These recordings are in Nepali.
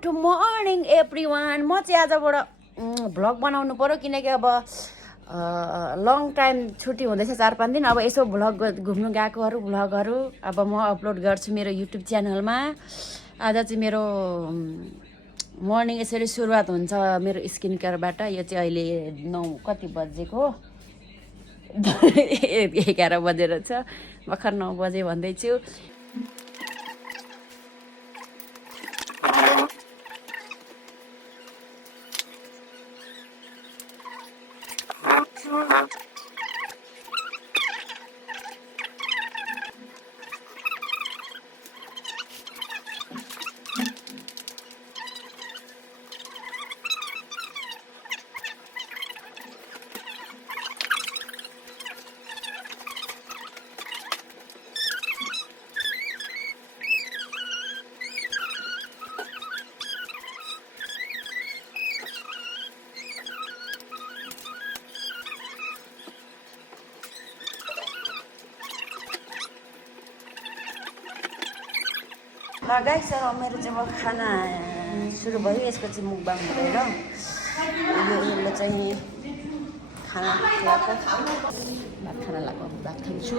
Good morning everyone. म चाहिँ आजबाट भ्लग बनाउनु पर्यो किनकि अब लङ टाइम छुट्टी हुँदैछ 4-5 दिन। अब यसो भ्लग घुम्नु गएकोहरू भ्लगहरू अब म अपलोड गर्छु मेरो युट्युब च्यानलमा। आज चाहिँ मेरो मर्निङ यसरी सुरुवात हुन्छ मेरो स्किन केयरबाट। यो चाहिँ अहिले 9 कति बजेको 11 बजेर छ, भर्खर 9 बजे भन्दैछु। गाइस सर मेरो चाहिँ अब खाना सुरु भयो। यसको चाहिँ मुखबाङ हुँदैन। यसले चाहिँ खाना ल्याएको भात खाना लगाएको भात खान्छु।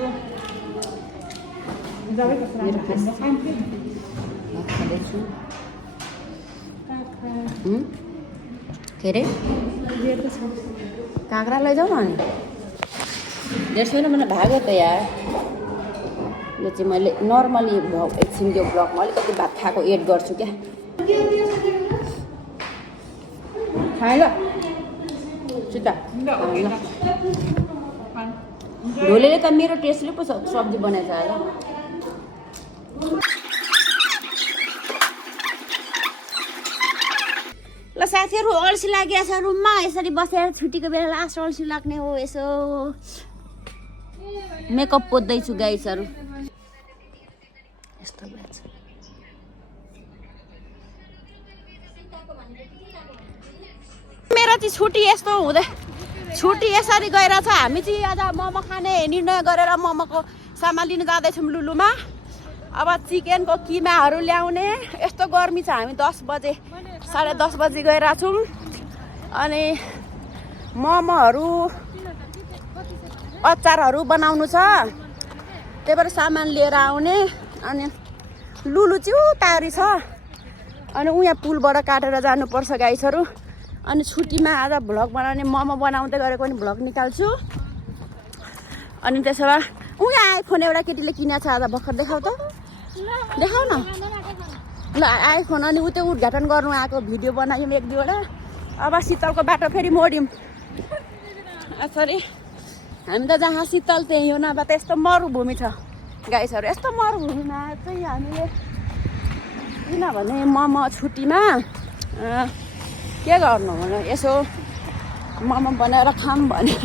भात खाँदैछु। के अरे काँक्रा लैजाऊ न अनि धेर छैन भने भागो त यार। यो चाहिँ मैले नर्मली एकछिन त्यो ब्लगमा अलिकति भात खाएको एड गर्छु क्या। खाएँ ल सिधा ढोलेले त मेरो टेस्टले पो सब्जी बनाएछ आज। ल साथीहरू अल्छी लागिरहेछ रुममा यसरी बसेर छुट्टीको बेला लास्ट अल्छी लाग्ने हो। यसो मेकअप पोत्दैछु गाइसहरू। यस्तो भएछ मेरो चाहिँ छुट्टी यस्तो हुँदै छुट्टी यसरी गएर छ। हामी चाहिँ आज मोमो खाने निर्णय गरेर मोमोको सामान लिन जाँदैछौँ लुलुमा। अब चिकनको किमाहरू ल्याउने। यस्तो गर्मी छ हामी 10 बजे 10:30 बजी गएर छौँ। अनि मोमोहरू अचारहरू बनाउनु छ, त्यही भएर सामान लिएर आउने। अनि लुलु चाहिँ टाढी छ अनि उहाँ पुलबाट काटेर जानुपर्छ गाइसहरू। अनि छुट्टीमा आज भ्लग बनाउने मोमो बनाउँदै गरेको पनि भ्लग निकाल्छु। अनि त्यसो भए उहाँ आइफोन एउटा केटीले किनेको छ आज भर्खर। देखाउ त देखाउ न ल आइफोन। अनि ऊ त्यो उद्घाटन गर्नु आएको भिडियो बनायौँ 1-2वटा। अब शीतलको बाटो फेरि मोड्यौँ। सरी हामी त जहाँ शीतल त्यही हो, नभए त यस्तो मरुभूमि छ गाइसहरू। यस्तो मरुभूमिमा चाहिँ हामीले किनभने मोमो छुट्टीमा के गर्नु भने यसो मोमो बनाएर खाऊँ भनेर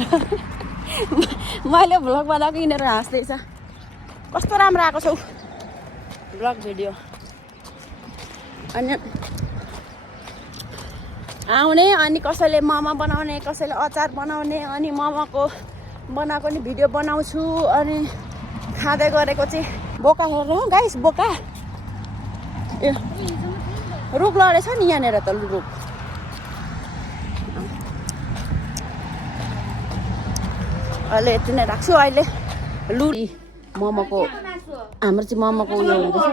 मैले भ्लग बनाएको यिनीहरू हाँस्दैछ। कस्तो राम्रो आएको छौ भ्लग भिडियो। अनि आउने अनि कसैले मोमो बनाउने कसैले अचार बनाउने। अनि मोमोको बनाएको नि भिडियो बनाउँछु। अनि खाँदै गरेको चाहिँ बोका हेर्नु गाइस। बोका ए रुख लडेछ नि यहाँनिर त रुख। अहिले यति नै राख्छु। अहिले लुडी मोमोको हाम्रो चाहिँ मोमोको उयो हुँदैछ।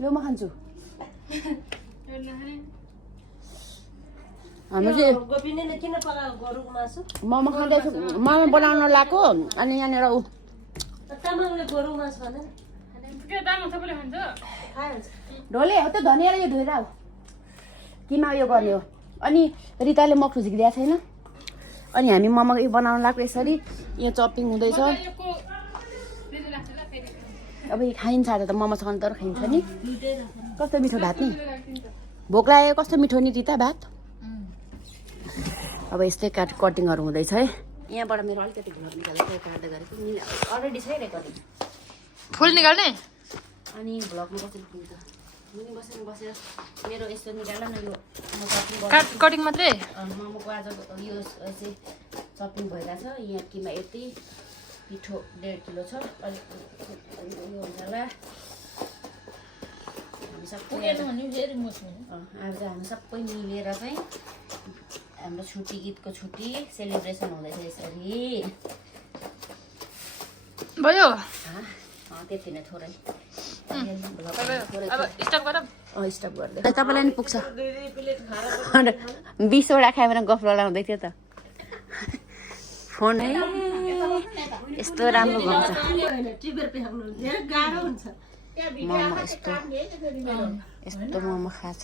ल म खान्छु। हाम्रो चाहिँ मोमो खाँदैछु। मोमो बनाउन लगाएको। अनि यहाँनिर ऊ ढोले हो त धनिया र यो धोएर किमा उयो गर्ने हो। अनि रिताले मख झिक्दिएको छैन। अनि हामी मोमो बनाउन लगाएको यसरी यहाँ चपिङ हुँदैछ। अब यो खाइन्छ आज त मोमोसँग तर खाइन्छ नि। कस्तो मिठो भात नि। भोक लाग्यो कस्तो मिठो नि रिता भात। अब यस्तै कटिङहरू हुँदैछ है। यहाँबाट मेरो अलिकति घर निकालेको काट्दै गरेको अलरेडी छ रेकर्डिङ। फुल निकाल्ने अनि भ्लगमा कसरी पुग्छ मुनि बसेर मेरो यस्तो निकाल्न न यो कटिङ मात्रै मोमोको आज यो चाहिँ चपिङ भइरहेछ। यहाँ किमा यति पिठो 1.5 किलो छ अलिक उयो हुन्छ होला हामी सबै आज हामी सबै मिलेर चाहिँ हाम्रो छुट्टी गीतको छुट्टी सेलिब्रेसन हुँदैछ यसरी भयो त्यति नै थोरै अब स्टप गर स्टप गर्दै तपाईँलाई नि पुग्छ 20वटा खायो भने गफ लडाउँदै थियो त फोन यस्तो राम्रो भएको छ मोमो यस्तो मोमो खान्छ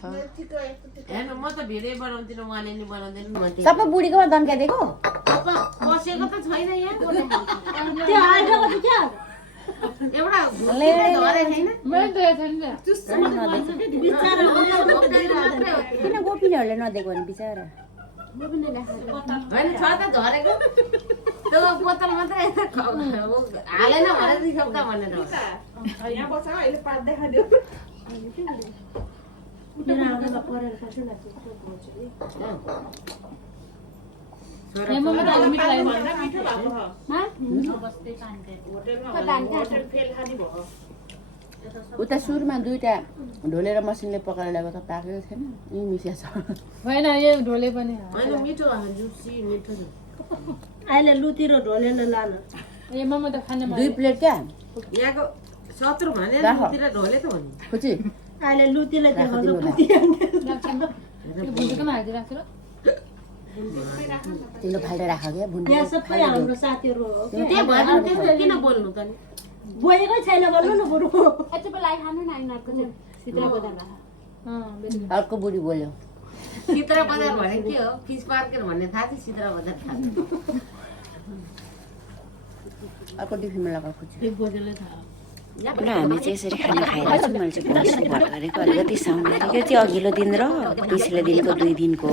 सबै बुढीकोमा दन्काइदिएको किन गोपिनीहरूले नदिएको भने बिचरा होइन छ त झरेको त्यो बोतल मात्रै हालेन भनेर रिसाउँदा भनेर उता सुरुमा 2टा ढोलेर मसिनले पकाएर ल्याएको त पाकेको थिएन यी मिसिया छ होइन यो ढोले पनि होइन मिठो जुसी मिठो छ अहिले लुती र ढोलेले लान ए मोमो त खाने 2 प्लेट क्या यहाँको 70 भने लुती र ढोले त हो नि खुची अहिले लुतीले देखाउँछ भुटेकोमा हालिदिइराख्छु र तिम्रो फाल्दै राख क्या भुन्डी यहाँ सबै हाम्रो साथीहरू हो त्यही भएर त्यस्तो किन बोल्नु त नि बोलेकै छैन भन्नु न बरु अर्को बुढी बोल्यो सिद्रा बजार भने के हो फिस मार्केट भन्ने थाहा छ सिद्रा बजार थाहा अर्को टिफिनमा लगाएको खुची बोलेले थाहा ल हामी चाहिँ यसरी खाना खाएर चाहिँ मैले चाहिँ भोइस भर गरेको अलिकति साउन्ड गरेको त्यो अघिल्लो दिन र पिछले दिनको 2 दिनको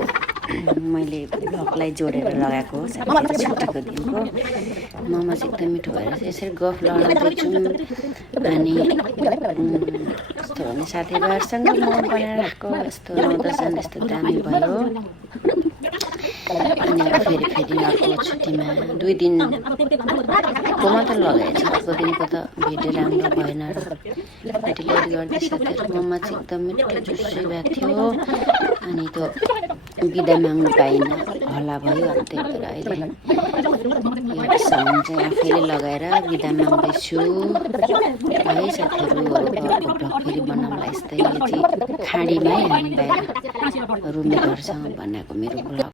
मैले भ्लगलाई जोडेर लगाएको छुट्टीको दिनको मोमो चाहिँ एकदम मिठो भएर यसरी गफ लडाउँदैछौँ अनि यस्तो भने साथीभाइहरूसँग मोमो बनाएर राखेको यस्तो 9-10 जना यस्तो दामी भयो अनि फेरि अर्को छुट्टीमा 2 दिनको मात्र लगाएछ अर्को दिनको त भिडियो राम्रो भएन र डिलिट गर्दैछ त्यो मोमो चाहिँ एकदम मिठो जुसी भएको थियो अनि त्यो बिदा माग्नु पाइनँ हल्ला भयो अनि त्यही भएर अहिले यो साउन्ड चाहिँ आफैले लगाएर बिदा माग्दैछु है साथीहरू अर्को भ्लग फेरि बनाउँला यस्तै यो चाहिँ खाडीमै हामी बाहिर रुमी घरसँग बनाएको मेरो भ्लग